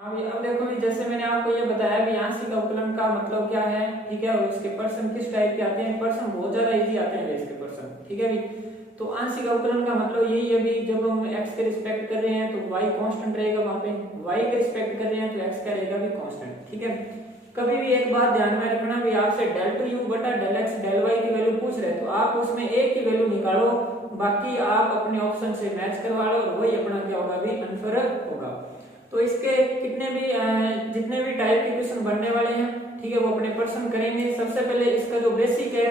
अब देखो भी, जैसे मैंने आपको ये बताया भी आंशिक अवकलन का मतलब क्या है, ठीक है, और उसके पर्सन किस टाइप के आते हैं। पर्सन बहुत ज्यादा इजी आते हैं इसके पर्सन, ठीक है भी। तो आंशिक अवकलन का मतलब यही है भी, जब हम x के रिस्पेक्ट कर रहे हैं तो y कांस्टेंट रहेगा वहां पे, y के रिस्पेक्ट कर रहे हैं तो x का रहेगा भी कांस्टेंट, ठीक है। कभी भी एक बात ध्यान में रखना भी, आपसे डेल टू यू बटा डेल एक्स डेल वाई की वैल्यू पूछ रहे हैं तो आप उसमें एक की वैल्यू निकालो, बाकी आप अपने ऑप्शन से मैच करवा लो और वही अपना क्या होगा भी आंसर होगा। तो इसके कितने भी जितने भी टाइप के क्वेश्चन बनने वाले हैं, ठीक है, वो अपने पर्सन करेंगे। सबसे पहले इसका जो बेसिक है,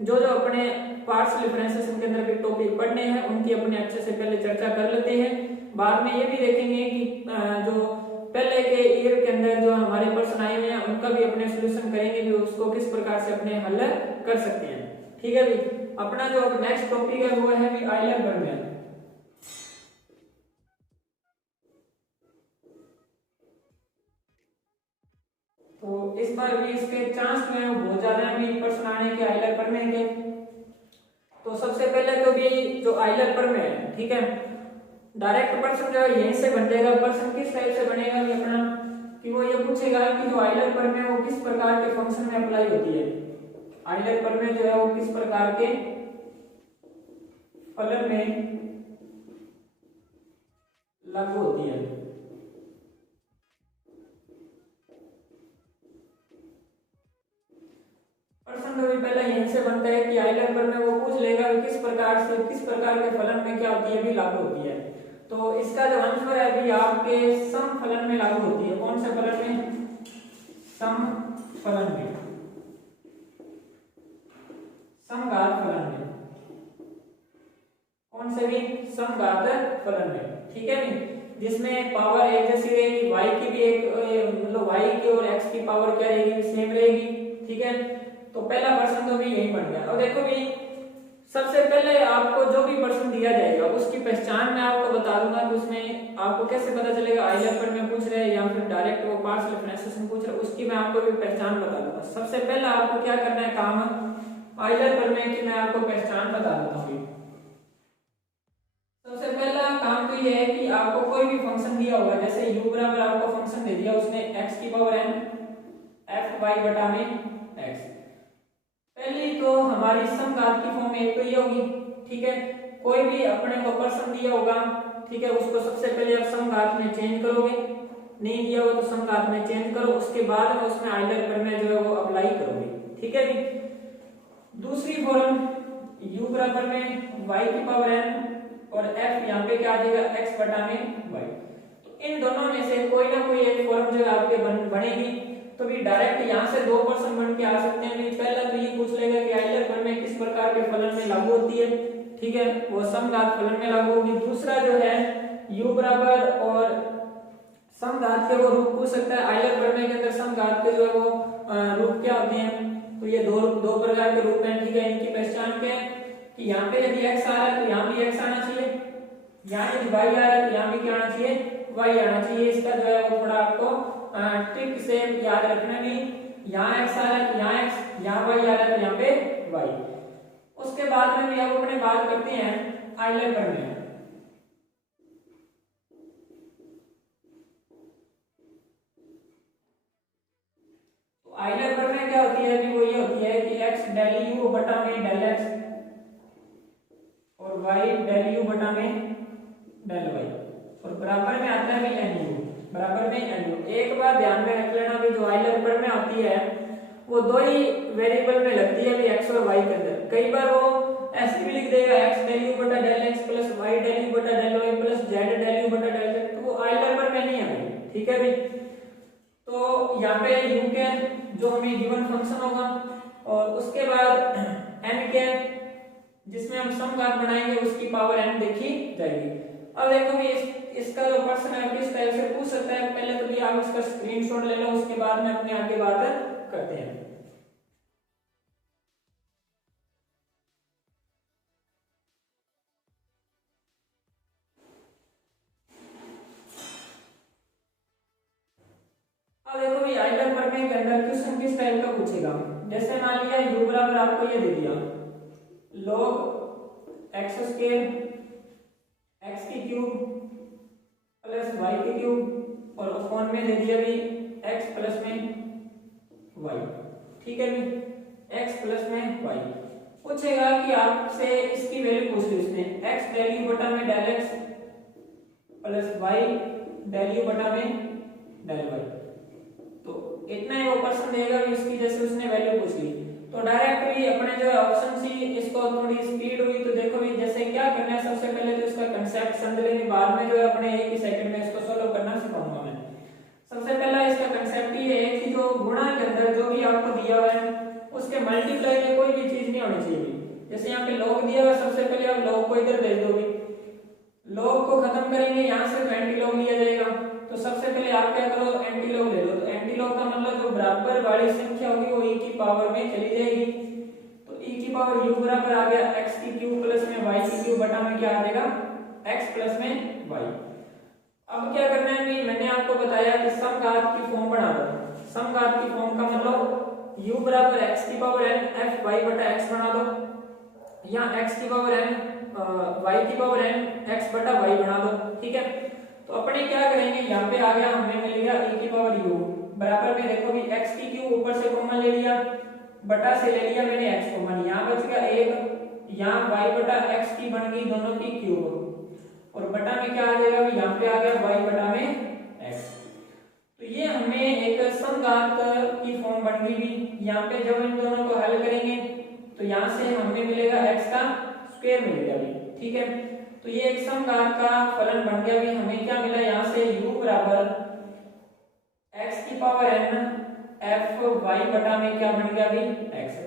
जो अपने पार्शियल डिफरेंशिएशन के अंदर के टॉपिक पढ़ने हैं उनकी अपने अच्छे से पहले चर्चा कर लेते हैं। बाद में ये भी देखेंगे कि जो पहले के ईयर के अंदर जो हमारे पर्सन आए हुए हैं उनका भी अपने सॉल्यूशन करेंगे कि उसको किस प्रकार से अपने हल कर सकते हैं, ठीक है भी। अपना जो नेक्स्ट टॉपिक है वो है भी आइलर बर्नौली। तो इस बार भी इसके चांस जो है वो बहुत ज्यादा है भी पर्सन आने के आइलर बर्नौली के। तो सबसे पहले तो भी जो आइलर बर्नौली है, ठीक है, डायरेक्ट पर्सन जो है यहीं से बन जाएगा। पर्सन किस टाइप से बनेगा ये अपना, कि वो ये पूछेगा कि जो आइलर प्रमेय है वो किस प्रकार के फंक्शन में अप्लाई होती है। आइलर प्रमेय जो है वो किस प्रकार के फलन में लागू होती है। प्रश्न तो भी पहले यहीं से बनता है कि आइलर प्रमेय वो पूछ लेगा कि किस प्रकार के फलन में क्या होती है भी लागू होती है। तो इसका जो आंसर है भी आपके सम फलन में लागू होती है। कौन से फलन में? सम फलन में, समघात फलन में। कौन से भी? समघात फलन में, ठीक है भी, जिसमें पावर एक जैसी रहेगी, y की भी एक मतलब y की और x की पावर क्या रहेगी? सेम रहेगी, ठीक है। तो पहला प्रश्न तो भी यही बन गया। और देखो भी, सबसे पहले आपको जो भी प्रश्न दिया जाएगा उसकी पहचान मैं आपको बता दूंगा कि उसमें आपको कैसे पता चलेगा आइलर पर में पूछ रहे हैं या फिर डायरेक्ट वो पार्शियल डिफरेंशिएशन पूछ रहे हैं, उसकी मैं आपको भी पहचान बता दूंगा। सबसे पहला आपको क्या करना है काम, आइलर पर में की मैं आपको पहचान बता देता हूँ। सबसे पहला काम तो ये है कि आपको कोई भी फंक्शन दिया होगा, जैसे u बराबर आपको फंक्शन दे दिया उसने x की पावर n f y बटा में x। पहली तो हमारी समघात की फॉर्म एक तो ये होगी, ठीक है। कोई भी अपने को पर्सन दिया होगा, ठीक है, उसको सबसे पहले आप समघात में चेंज करोगे, नहीं दिया होगा तो समघात में चेंज करो, उसके बाद में उसमें आइलर प्रमेय जो है वो अप्लाई करोगे, ठीक है भी। दूसरी फॉर्म u बराबर में y की पावर n और f यहाँ पे क्या आ जाएगा x बटा में y। तो इन दोनों में से कोई ना कोई एक फॉर्म जो है आपके बनेगी। तो भी डायरेक्ट यहाँ से दो पर्सन बन के आ सकते हैं। पहला तो ये पूछ लेगा कि आइलर प्रमेय किस प्रकार के फलन में लागू होती है, ठीक है, वो समघात फलन में लागू होगी। दूसरा जो है u बराबर और समघात के वो रूप पूछ सकता है। आइलर प्रमेय के अंदर समघात के जो है वो रूप क्या होते हैं, तो ये दो प्रकार के रूप हैं, ठीक है। इनकी पहचान क्या है कि यहाँ पे यदि x आ रहा है तो यहाँ भी x आना चाहिए, यहाँ यदि y आ रहा है तो यहाँ भी क्या आना चाहिए, y आना चाहिए। इसका जो है वो थोड़ा आपको ट्रिक से याद रखना भी, यहाँ x आ रहा है तो यहाँ x, यहाँ y आ रहा है तो यहाँ पे y। उसके बाद में भी अब अपने बात करते हैं आइलर प्रमेय। तो आइलर प्रमेय क्या होती है अभी, वो ये होती है कि x डेल u बटा में डेल x और y डेल u बटा में डेल y, और बराबर में आता है भी nu, बराबर में nu। एक बार ध्यान में रख लेना भी, जो आइलर प्रमेय होती है वो दो ही वेरिएबल में लगती है भी, x और y के अंदर। कई बार वो ऐसे भी लिख देगा x डेल u बटा del x plus y del u बटा del y plus z del u बटा डेल z, तो वो आइलर प्रमेय नहीं है भाई, ठीक है भी। तो यहाँ पे u के जो हमें गिवन फंक्शन होगा और उसके बाद n के जिसमें हम समघात बनाएंगे उसकी पावर n देखी जाएगी। अब देखो भी इसका जो प्रश्न है किस टाइप से पूछ सकता है, पहले तो भी आप इसका स्क्रीनशॉट ले लो, उसके बाद में अपने आगे बात करते हैं। अब देखो भी आइलर प्रमेय के अंदर क्वेश्चन किस टाइप का पूछेगा। जैसे मान लिया u बराबर आपको ये दे दिया log x स्क्वायर x की क्यूब प्लस y की क्यूब और अपॉन में दे दिया भी x प्लस में y। ठीक है भी, x प्लस में y। पूछेगा कि आपसे इसकी वैल्यू पूछ ली उसने, x डेल u बटा में del x plus y del u बटा में डेल y। तो इतना ही वो पर्सन देगा भी इसकी, जैसे उसने वैल्यू पूछ ली। तो डायरेक्टली अपने जो ऑप्शन सी इसको थोड़ी स्पीड हुई, तो देखो भी जैसे क्या करना है, सबसे पहले तो इसका कांसेप्ट समझ लेंगे, बाद में जो है अपने एक ही सेकंड में इसको सॉल्व करना सिखाऊंगा मैं। सबसे पहला इसका कांसेप्ट ये है कि जो गुणा के अंदर जो भी आपको दिया हुआ है उसके मल्टीप्लाई में कोई भी चीज नहीं होनी चाहिए। जैसे यहाँ पे log दिया हुआ, सबसे पहले आप log को इधर भेज दोगे, log को खत्म करेंगे यहाँ से तो एंटी log लिया जाएगा। तो सबसे पहले आप क्या करो, एंटी log ले लो। तो एंटी log का मतलब जो बराबर वाली संख्या होगी वो e की पावर में चली जाएगी। तो e की पावर u बराबर आ गया x की क्यूब प्लस में y की क्यूब बटा में क्या आ जाएगा, x प्लस में y। अब क्या करना है भी, मैंने आपको बताया कि समघात की फॉर्म बना दो। समघात की फॉर्म का मतलब u बराबर x की पावर n f y बटा x बना दो, या x की पावर n y की पावर n x बटा y बना दो। ठीक है, तो अपने क्या करेंगे, यहाँ पे आ गया हमें मिल गया e की पावर u बराबर में देखो भी x की क्यूब ऊपर से कॉमन ले लिया, बटा से ले लिया मैंने x कॉमन, यहाँ बच गया एक, यहाँ y बटा x की बन गई दोनों की क्यूब, और बटा में क्या आ जाएगा, यहाँ पे आ गया y बटा में x। तो ये हमें एक समघात की फॉर्म बन गई भी। यहाँ पे जब इन दोनों को हल करेंगे तो यहाँ से हमें मिलेगा x का स्क्वायर मिलेगा भी। ठीक है, तो ये एक समघात का फलन बन गया भी। हमें क्या मिला, यहाँ से u बराबर x की पावर n f y बटा में क्या बन गया भी x।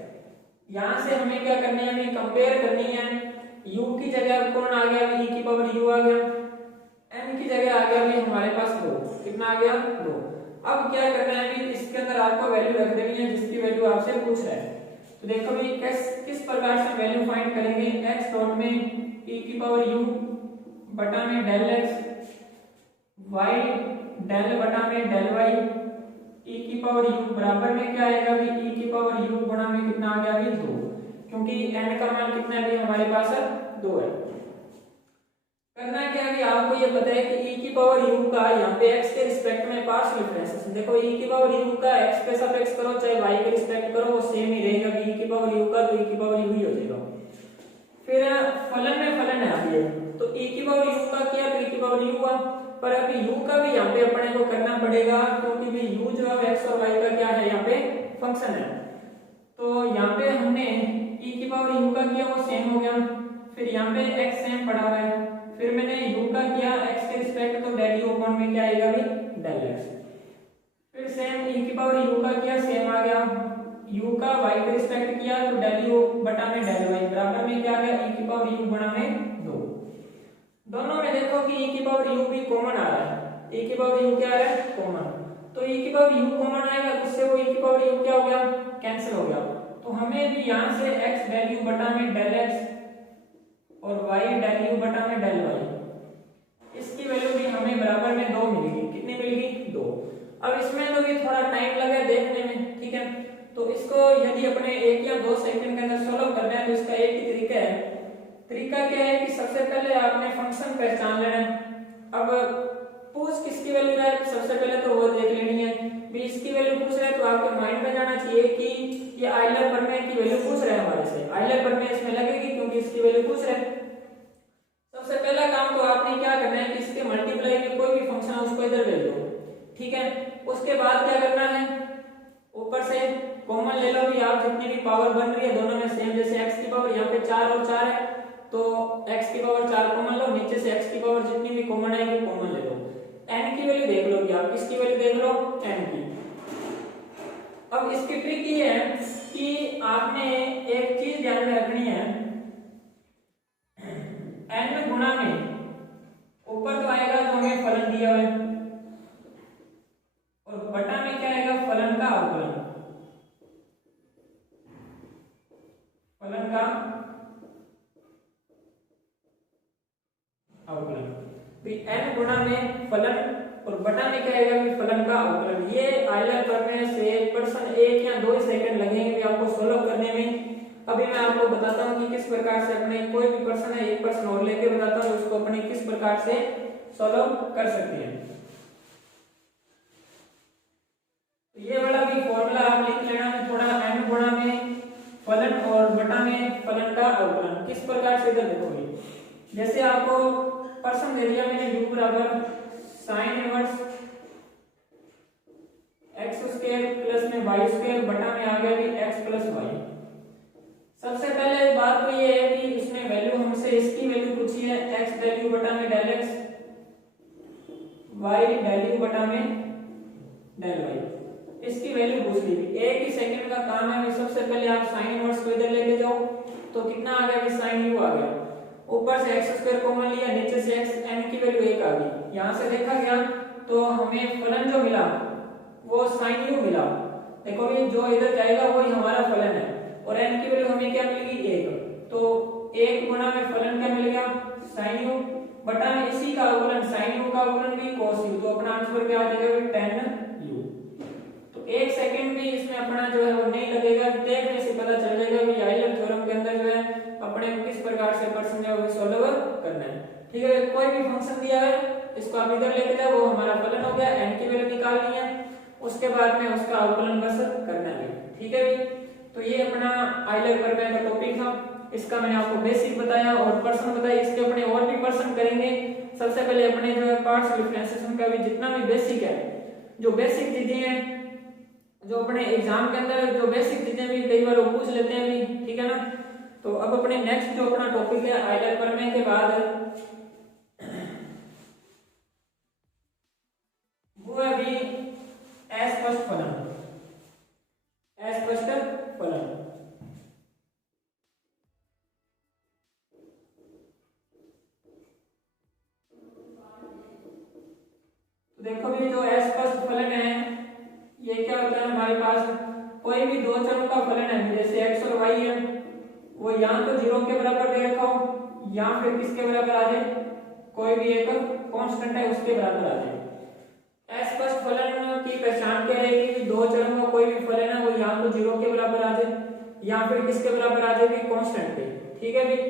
यहाँ से हमें क्या करनी है, अभी कंपेयर करनी है। u की जगह कौन आ गया, e की पावर u आ गया, n की जगह आ गया भी हमारे पास 2। कितना आ गया, 2। अब क्या करना है भी, इसके अंदर आपको वैल्यू रख देनी है जिसकी वैल्यू आपसे पूछ रहा है। तो देखो भी किस प्रकार से वैल्यू फाइंड करेंगे, x डॉट में e की पावर u बटा में डेल x, y डेल बटा में डेल y, e की पावर u बराबर में क्या आएगा भी, e की पावर u गुणा में कितना आ गया भी 2, क्योंकि n का मान कितना है भी हमारे पास 2 है। करना क्या है, आपको ये पता है कि e की पावर u का यहाँ पे x के रिस्पेक्ट में पार्शियल डिफरेंस। देखो e की पावर u का x के सापेक्ष करो चाहे y के रिस्पेक्ट करो वो सेम ही रहेगा, e की पावर u का तो e की पावर u ही हो जाएगा। फिर फलन में फलन है अभी, तो e की पावर u का किया तो e की पावर u हुआ, पर अभी u का भी यहाँ पे अपने को करना पड़ेगा, क्योंकि भी u जो है x और y का क्या है यहाँ पे फंक्शन है। तो यहाँ पे हमने e की पावर u का किया वो सेम हो गया, फिर यहाँ पे x सेम पड़ा हुआ है, फिर मैंने u का किया x के रिस्पेक्ट तो डेल u अपॉन में क्या आएगा भी डेल x। फिर सेम e की पावर u का किया सेम आ गया, u का y के रिस्पेक्ट किया तो डेल u बटा में डेल y बराबर में क्या आ गया, e की पावर u गुणा में 2। दोनों में देखो कि e की पावर u भी कॉमन आ रहा है, e की पावर u क्या आ रहा है कॉमन, तो e की पावर u कॉमन आएगा तो उससे वो e की पावर u क्या हो गया कैंसिल हो गया। तो हमें भी यहाँ से x डेल u बटा में डेल x और y डेल u बटा में डेल y, इसकी वैल्यू भी हमें बराबर में 2 मिलेगी। कितनी मिलेगी 2। अब इसमें तो भी थोड़ा टाइम लगे देखने में, ठीक है, तो इसको यदि अपने 1 या 2 सेकंड के अंदर सॉल्व करना है तो इसका एक ही तरीका है। तरीका क्या है कि सबसे पहले आपने फंक्शन पहचान लेना है। अब पूछ किसकी वैल्यू रहा है, सबसे पहले तो वो देख लेनी है भी इसकी वैल्यू पूछ रहा है, तो आपके माइंड में जाना चाहिए कि ये आइलर प्रमेय की वैल्यू पूछ रहा है हमारे से, आइलर प्रमेय इसमें लगेगी क्योंकि इसकी वैल्यू पूछ रहा है। सबसे पहला काम तो आपने क्या करना है कि इसके मल्टीप्लाई में कोई भी फंक्शन है उसको इधर भेज दो, ठीक है। उसके बाद क्या करना है, ऊपर से कॉमन ले लो भी आप, जितनी भी पावर बन रही है दोनों में सेम, जैसे x की पावर यहाँ पे 4 और 4 है तो x की पावर 4 कॉमन लो, नीचे से x की पावर जितनी भी कॉमन आएगी कॉमन ले लो। n की वैल्यू देख लो कि आप, किसकी वैल्यू देख लो n की। अब इसकी ट्रिक ये है कि आपने एक चीज ध्यान में रखनी है, n गुणा में ऊपर तो आएगा जो हमें फलन दिया है और बटा में क्या आएगा फलन का अवकलन, फलन का अवकलन। n गुणा में फलन और बटा में क्या आएगा भी फलन का अवकलन। ये आइलर करने से पर्सन 1 या 2 सेकंड लगेंगे भी आपको सॉल्व करने में। अभी मैं आपको बताता हूँ कि किस प्रकार से अपने कोई भी पर्सन है, एक पर्सन और लेके बताता हूँ उसको अपने किस प्रकार से सॉल्व कर सकते हैं। ये वाला भी फॉर्मूला आप लिख लेना है थोड़ा, n गुणा में फलन और बटा में फलन का अवकलन। किस प्रकार से इधर देखोगे, जैसे आपको प्रश्न दे दिया मैंने u बराबर sine inverse x square plus में y स्क्वायर बटा में आ गया कि x प्लस वाई। सबसे पहले बात तो ये है कि इसमें वैल्यू हमसे इसकी वैल्यू पूछी है, x वैल्यू बटा में डेल x, y वैल्यू बटा में डेल y, इसकी वैल्यू पूछ ली थी। एक ही सेकंड का काम है। सबसे पहले आप साइन इनवर्स को इधर लेके जाओ तो कितना आ गया कि साइन u आ गया, ऊपर से x स्क्वायर कॉमन लिया, नीचे से x n की वैल्यू 1 आ गई। यहां से देखा गया तो हमें फलन जो मिला वो साइन u मिला। देखो ये जो इधर जाएगा वही हमारा फलन है और n की वैल्यू हमें क्या मिलेगी 1, तो 1 गुणा में फलन क्या मिल गया साइन u बटा में इसी का अवकलन साइन u का अवकलन भी cos u, तो अपना आंसर क्या आ जाएगा 10u। तो एक सेकंड भी इसमें अपना जो है वो नहीं लगेगा, देखने से पता चल जाएगा कि आइलर थ्योरम के अंदर जो है अपने को किस प्रकार से प्रश्न जो है सॉल्व करना है। ठीक है, कोई भी फंक्शन दिया है इसको आप इधर लेके जाओ, वो हमारा फलन हो गया, n की वैल्यू निकालनी है, उसके बाद में उसका अवकलन बस करना है। ठीक है भाई, तो ये अपना आइलर प्रमेय का टॉपिक था, इसका मैंने आपको बेसिक बताया और प्रश्न बताया। इसके अपने और भी प्रश्न करेंगे। सबसे पहले अपने जो है पार्ट्स डिफरेंशिएशन का भी जितना भी बेसिक है, जो बेसिक चीजें हैं जो अपने एग्जाम के अंदर जो बेसिक चीजें भी कई बार वो पूछ लेते हैं भी, ठीक है ना। तो अब अपने नेक्स्ट जो अपना टॉपिक है आइलर प्रमेय के बाद वो है भी अस्पष्ट फलन। अस्पष्ट फलन तो देखो भी जो अस्पष्ट फलन है ये क्या होता है, हमारे पास कोई भी दो चरों का फलन है, जैसे x और y है, वो या तो 0 के बराबर दे रखा हो या फिर किसके बराबर आ जाए, कोई भी एक कांस्टेंट है उसके बराबर आ जाए। अस्पष्ट फलन की पहचान क्या रहेगी कि दो चरों का कोई भी फलन है वो या तो 0 के बराबर आ जाए या फिर किसके बराबर आ जाए, कांस्टेंट पे। ठीक है भाई,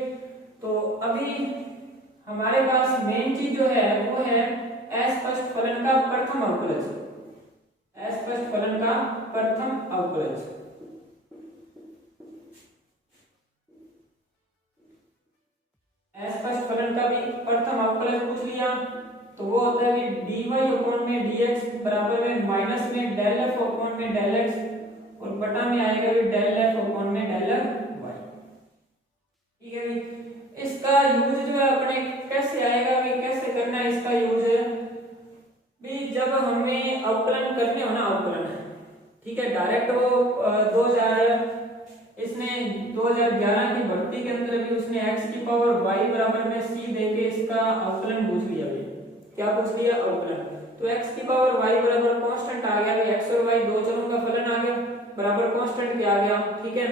तो अभी हमारे पास मेन चीज जो है वो है अस्पष्ट फलन का प्रथम अवकलज। अस्पष्ट फलन का प्रथम अवकलज, अस्पष्ट फलन का भी प्रथम अवकलज पूछ लिया तो वो होता है dy अपॉन में dx बराबर में माइनस में डेल f अपॉन में डेल x और बटा में आएगा भी डेल f अपॉन में डेल y। ठीक है भाई, इसका यूज जो है अपने कैसे आएगा भी, कैसे करना है इसका यूज भी, जब हमें अवकलन करने हो ना, अवकलन है ठीक है, डायरेक्ट वो 2011 की भर्ती के अंदर भी उसने x की पावर y बराबर में c देके इसका अवकलन पूछ लिया भाई। क्या पूछ लिया, अवकलन। तो x की पावर y बराबर कांस्टेंट आ गया, x और y दो चरों का फलन आ गया बराबर कांस्टेंट क्या आ गया। ठीक है,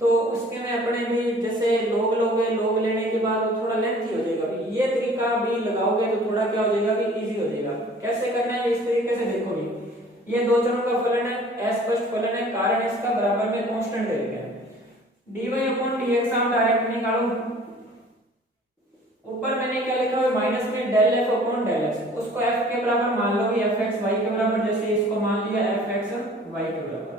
तो उसके में अपने भी जैसे लोग लेने के बाद वो थोड़ा लेंथी हो जाएगा, ये तरीका भी लगाओगे तो थोड़ा क्या हो जाएगा भी इजी हो जाएगा। कैसे करना है इस तरीके से देखोगे, ये दो चरों का फलन है, अस्पष्ट फलन है, कारण इसका बराबर में कांस्टेंट दे रखा है। dy अपॉन dx आप डायरेक्ट निकालो, ऊपर मैंने क्या लिखा है माइनस में del f upon del x, उसको f के बराबर मान लो कि fx y के बराबर, जैसे इसको मान लिया fx y के बराबर।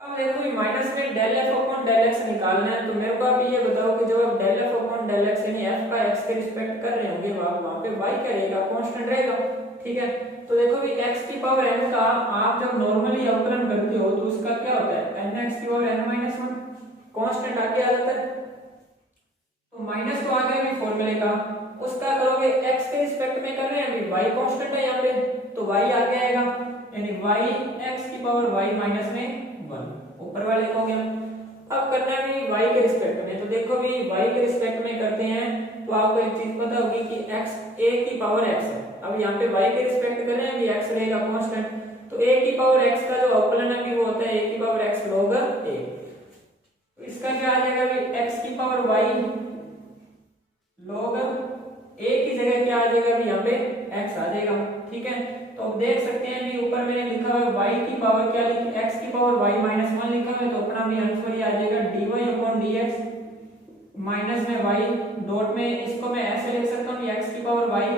अब देखो ये माइनस में del f upon del x निकालना है, तो मेरे को आप ये बताओ कि जब आप del f upon del x यानी f का x के रिस्पेक्ट कर रहे होंगे वहां पे y क्या रहेगा, कांस्टेंट रहेगा। ठीक है, तो देखो भी x की पावर n का आप जब नॉर्मली अवकलन करते हो तो उसका क्या होता है nx की पावर n-1 कांस्टेंट आगे आ जाता है, तो माइनस तो आ गया भी फॉर्मूले का, उसका करोगे x के रिस्पेक्ट में कर रहे हैं अभी y कांस्टेंट है यहाँ पे तो y आगे आएगा, यानी y x की पावर y माइनस में 1 ऊपर वाले को गया। अब करना है भी y के रिस्पेक्ट में, तो देखो भी y के रिस्पेक्ट में करते हैं तो आपको एक चीज पता होगी कि x a की पावर x है। अब यहाँ पे y के रिस्पेक्ट कर रहे हैं भी x रहेगा कांस्टेंट, तो a की पावर x का जो अवकलन है वो होता है a की पावर x log a, तो इसका क्या आ जाएगा भी x की पावर y log a की जगह क्या आ जाएगा भी यहाँ पे x आ जाएगा। ठीक है, तो अब देख सकते हैं भी ऊपर मैंने लिखा हुआ y की पावर क्या लिखी, x की पावर y माइनस 1 लिखा हुआ है, तो अपना भी आंसर ये आ जाएगा dy अपॉन dx माइनस में y डॉट में, इसको मैं ऐसे लिख सकता हूँ x की पावर y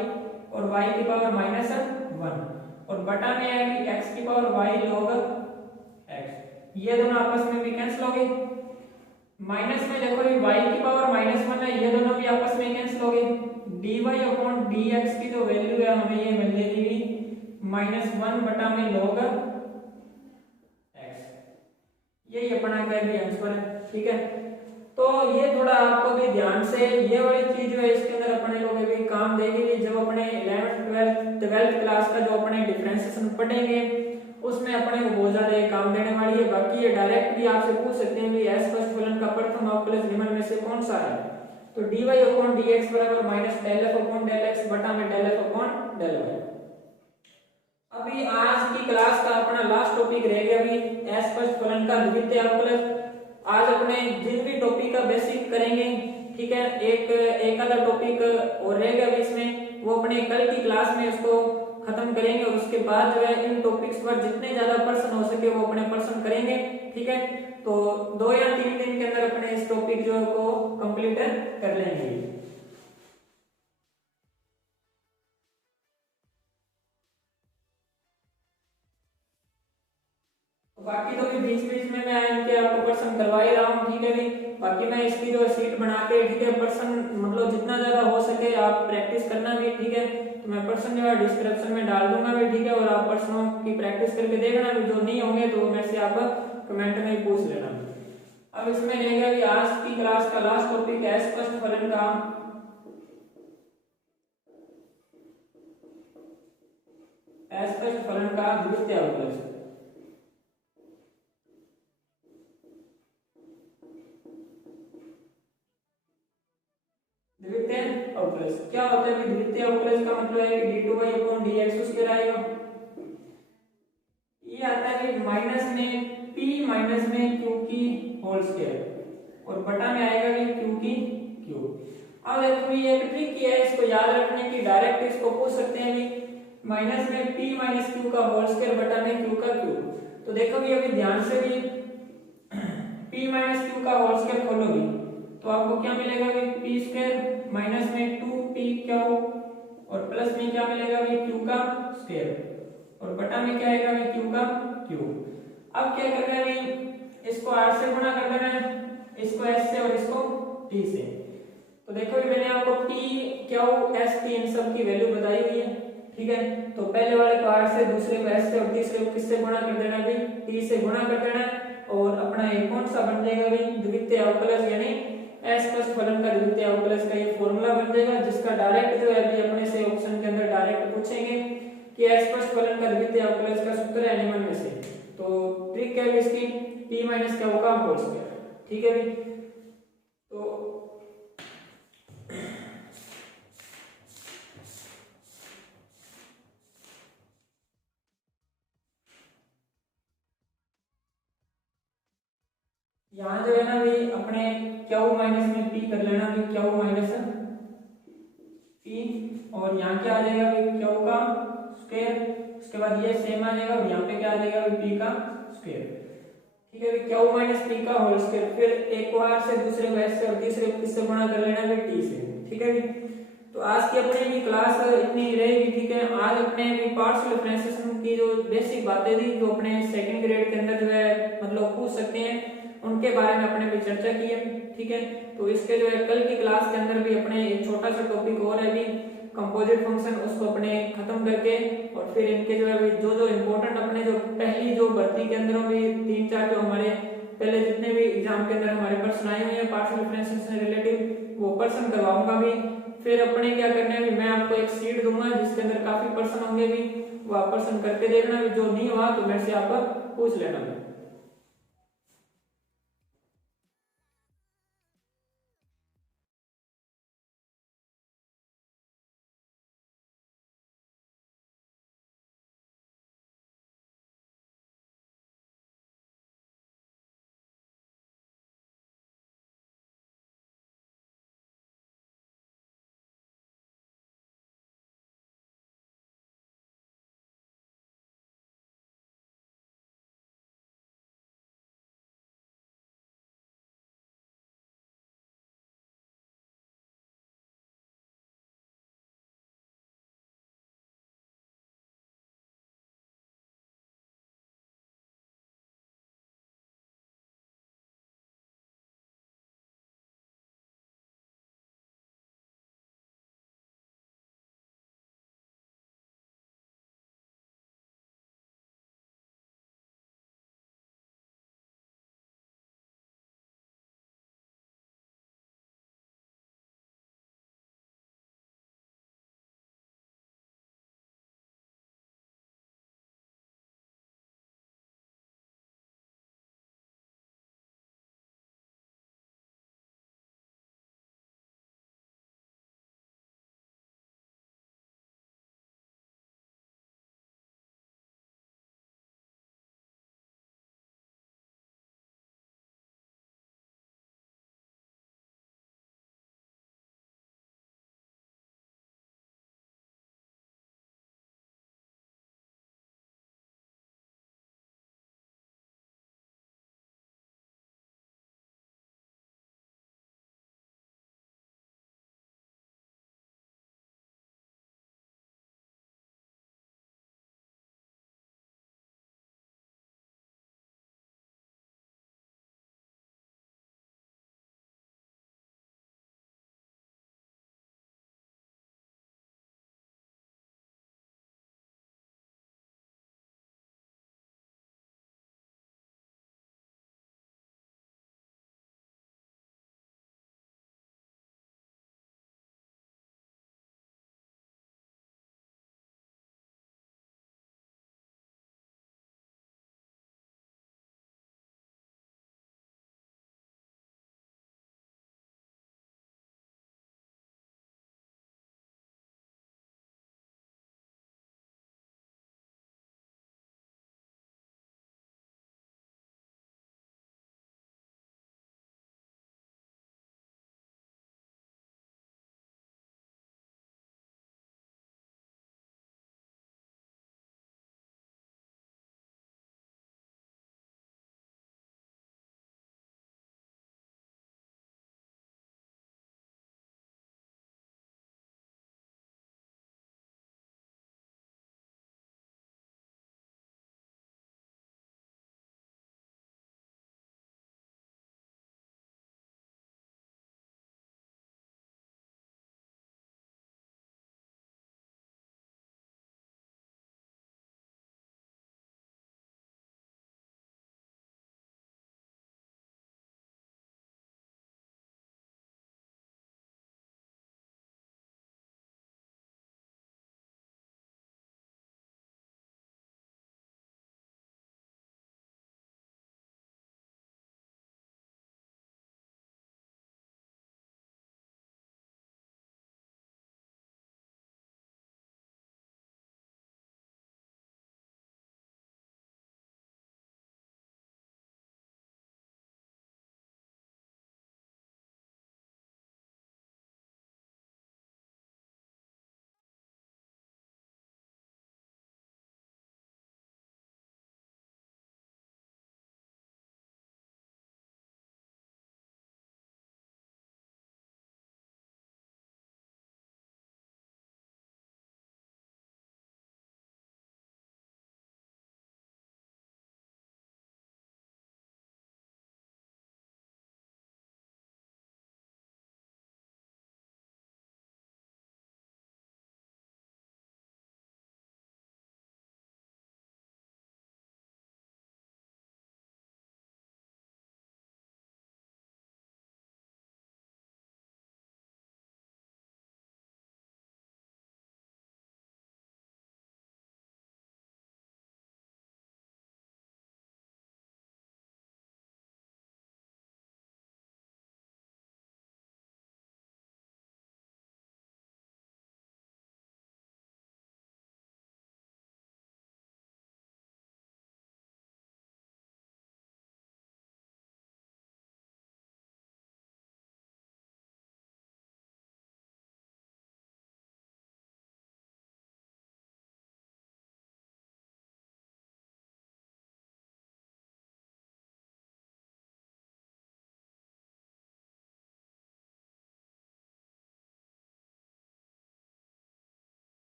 और y की पावर माइनस 1 और बटा में आएगी x की पावर y log x। ये दोनों आपस में भी कैंसिल हो गए। माइनस में देखो ये y की पावर -1 है, ये दोनों भी आपस में कैंसिल हो गए। dy अपॉन dx की जो वैल्यू है हमें ये मिल जाएगी -1 बटा में log x। यही अपना क्या भी आंसर है, ठीक है। तो ये थोड़ा आपको भी ध्यान से ये वाली चीज जो है इसके अंदर अपने लोग भी काम देगी। जब अपने 11th 12th क्लास का जो अपने डिफरेंशिएशन पढ़ेंगे उसमें अपने को बहुत ज्यादा काम देने वाली है। बाकी ये डायरेक्ट भी आपसे पूछ सकते हैं कि एस फर्स्ट फलन का प्रथम अवकलज निम्न में से कौन सा है। तो dy अपॉन dx बराबर -del f upon del x बटा में del f upon del y। अभी आज की क्लास का अपना लास्ट टॉपिक रहेगा अभी एस फर्स्ट फलन का द्वितीय अवकलज। आज अपने जिन भी टॉपिक का बेसिक करेंगे, ठीक है, एक आधा टॉपिक और रहेगा अभी इसमें, वो अपने कल की क्लास में उसको खत्म करेंगे और उसके बाद जो है इन टॉपिक्स पर जितने ज्यादा पर्सन हो सके वो अपने पर्सन करेंगे, ठीक है। तो 2 या 3 दिन के अंदर अपने इस टॉपिक जो को कंप्लीट कर लेंगे। बाकी तो भी बीच में मैं इनके आपको पर्सन करवा ही रहा हूँ, ठीक है भी। बाकी मैं इसकी जो सीट बना के, ठीक है, पर्सन मतलब जितना ज्यादा हो सके आप प्रैक्टिस करना भी, ठीक है। तो मैं पर्सन जो है डिस्क्रिप्शन में डाल दूंगा भी, ठीक है, और आप पर्सनों की प्रैक्टिस करके देखना भी। जो नहीं होंगे तो मेरे से आप कमेंट में ही पूछ लेना। अब इसमें रहेगा कि आज की क्लास का लास्ट टॉपिक है स्पष्ट फलन का द्वितीय अवकलज। द्वितीय अवकलज क्या होता है? द्वितीय अवकलज का मतलब है कि d2y अपॉन dx स्क्वायर आएगा। ये आता है कि माइनस में p माइनस में q की होल स्क्वायर और बटा में आएगा कि q की q। अब देखो ये एक ट्रिक है इसको याद रखने की, डायरेक्ट इसको पूछ सकते हैं भी माइनस में p माइनस q का होल स्क्वायर बटा में q का q। तो देखो भी अभी ध्यान से भी p माइनस q का होल स्क्वायर खोलोगी तो आपको क्या मिलेगा भी p स्क्वायर माइनस में 2pq और प्लस में क्या मिलेगा भी q का स्क्वायर और बटा में क्या आएगा भी q का q। अब क्या करना है भी इसको r से गुणा कर देना है, इसको s से और इसको t से। तो देखो मैंने आपको p q s t इन सब की वैल्यू बताई हुई है, ठीक है। तो पहले वाले को r से, दूसरे को s से और तीसरे को किससे गुणा कर देना भी t से गुणा कर देना और अपना ये कौन सा बन जाएगा भी द्वितीय अवकलज, यानी एस प्लस फलन का द्वितीय अवकलज का ये फॉर्मूला बन जाएगा, जिसका डायरेक्ट जो है अभी अपने से ऑप्शन के अंदर डायरेक्ट पूछेंगे कि एस प्लस फलन का द्वितीय अवकलज का सूत्र है निम्न में से। तो ट्रिक क्या है इसकी p माइनस क्या होगा होल स्क्वायर, ठीक है भी। तो यहाँ जो है ना भी अपने क्यू माइनस में p कर लेना भी क्यू माइनस p और यहाँ क्या आ जाएगा भी क्यू का स्क्वायर, उसके बाद ये सेम आ जाएगा और यहाँ पे क्या आ जाएगा भी p का स्क्वायर, ठीक है। क्यू माइनस p का होल स्क्वायर, फिर एक को r से, दूसरे को s से और तीसरे को किससे गुणा कर लेना भी t से, ठीक है भी। तो आज की अपनी भी क्लास इतनी रहेगी, ठीक है। आज अपने भी पार्शियल डिफरेंशिएशन की जो बेसिक बातें थी जो अपने सेकंड ग्रेड के अंदर जो है मतलब पूछ सकते हैं उनके बारे में अपने भी चर्चा की है, ठीक है। तो इसके जो है कल की क्लास के अंदर भी अपने एक छोटा सा टॉपिक और है भी कंपोजिट फंक्शन, उसको अपने खत्म करके और फिर इनके जो है जो इम्पोर्टेंट अपने जो पहली जो भर्ती के अंदर भी 3-4 जो हमारे पहले जितने भी एग्जाम के अंदर हमारे प्रश्न आए हुए हैं पार्शियल डिफरेंशिएशन से रिलेटेड वो प्रश्न करवाऊंगा भी। फिर अपने क्या करना है मैं आपको एक सीट दूंगा जिसके अंदर काफी प्रश्न होंगे भी, वो आप प्रश्न करके देखना भी, जो नहीं हुआ तो मेरे से आप पूछ लेना।